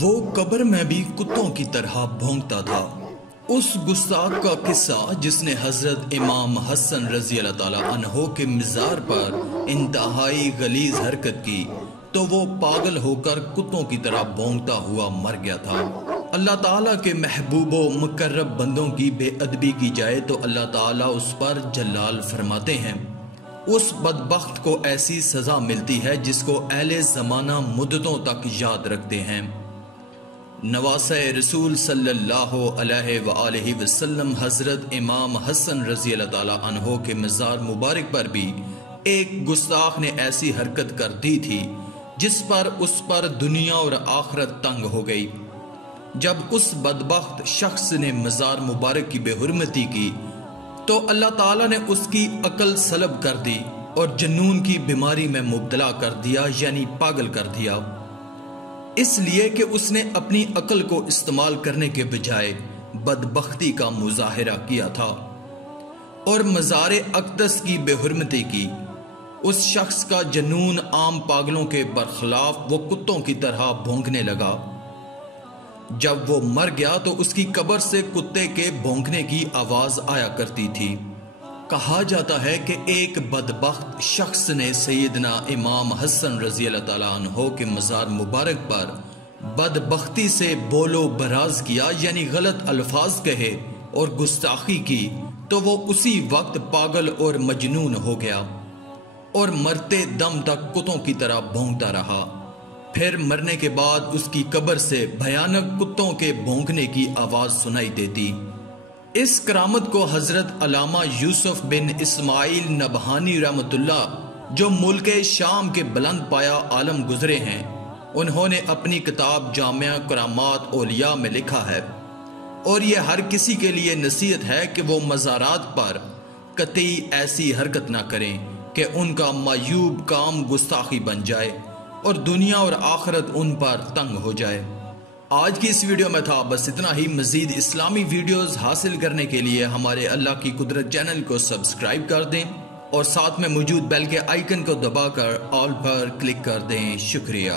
وہ قبر میں بھی کتوں کی طرح بھونکتا تھا۔ اس گستاخ کا قصہ جس نے حضرت امام حسن رضی اللہ تعالیٰ عنہ کے مزار پر انتہائی غلیظ حرکت کی تو وہ پاگل ہو کر کتوں کی طرح بھونکتا ہوا مر گیا تھا۔ اللہ تعالیٰ کے محبوب و مقرب بندوں کی بے ادبی کی جائے تو اللہ تعالیٰ اس پر جلال فرماتے ہیں، اس بدبخت کو ایسی سزا ملتی ہے جس کو اہل زمانہ مدتوں تک یاد رکھتے ہیں۔ نواسۂ رسول صلی اللہ علیہ وآلہ وسلم حضرت امام حسن رضی اللہ تعالیٰ عنہ کے مزار مبارک پر بھی ایک گستاخ نے ایسی حرکت کر دی تھی جس پر اس پر دنیا اور آخرت تنگ ہو گئی۔ جب اس بدبخت شخص نے مزار مبارک کی بے حرمتی کی تو اللہ تعالیٰ نے اس کی عقل سلب کر دی اور جنون کی بیماری میں مبتلا کر دیا، یعنی پاگل کر دیا، اس لیے کہ اس نے اپنی عقل کو استعمال کرنے کے بجائے بدبختی کا مظاہرہ کیا تھا اور مزار اقدس کی بے حرمتی کی۔ اس شخص کا جنون عام پاگلوں کے برخلاف وہ کتوں کی طرح بھونکنے لگا۔ جب وہ مر گیا تو اس کی قبر سے کتے کے بھونکنے کی آواز آیا کرتی تھی۔ کہا جاتا ہے کہ ایک بدبخت شخص نے سیدنا امام حسن رضی اللہ تعالیٰ عنہ کے مزار مبارک پر بدبختی سے بول و براز کیا، یعنی غلط الفاظ کہے اور گستاخی کی، تو وہ اسی وقت پاگل اور مجنون ہو گیا اور مرتے دم تک کتوں کی طرح بھونکتا رہا۔ پھر مرنے کے بعد اس کی قبر سے بھیانک کتوں کے بھونکنے کی آواز سنائی دیتی۔ اس کرامت کو حضرت علامہ یوسف بن اسماعیل نبہانی رحمۃ اللہ، جو ملک شام کے بلند پایا عالم گزرے ہیں، انہوں نے اپنی کتاب جامع کرامات اولیاء میں لکھا ہے، اور یہ ہر کسی کے لیے نصیحت ہے کہ وہ مزارات پر قطعی ایسی حرکت نہ کریں کہ ان کا معیوب کام گستاخی بن جائے اور دنیا اور آخرت ان پر تنگ ہو جائے۔ آج کی اس ویڈیو میں تھا بس اتنا ہی۔ مزید اسلامی ویڈیوز حاصل کرنے کے لیے ہمارے اللہ کی قدرت چینل کو سبسکرائب کر دیں اور ساتھ میں موجود بیل کے آئیکن کو دبا کر آل پر کلک کر دیں۔ شکریہ۔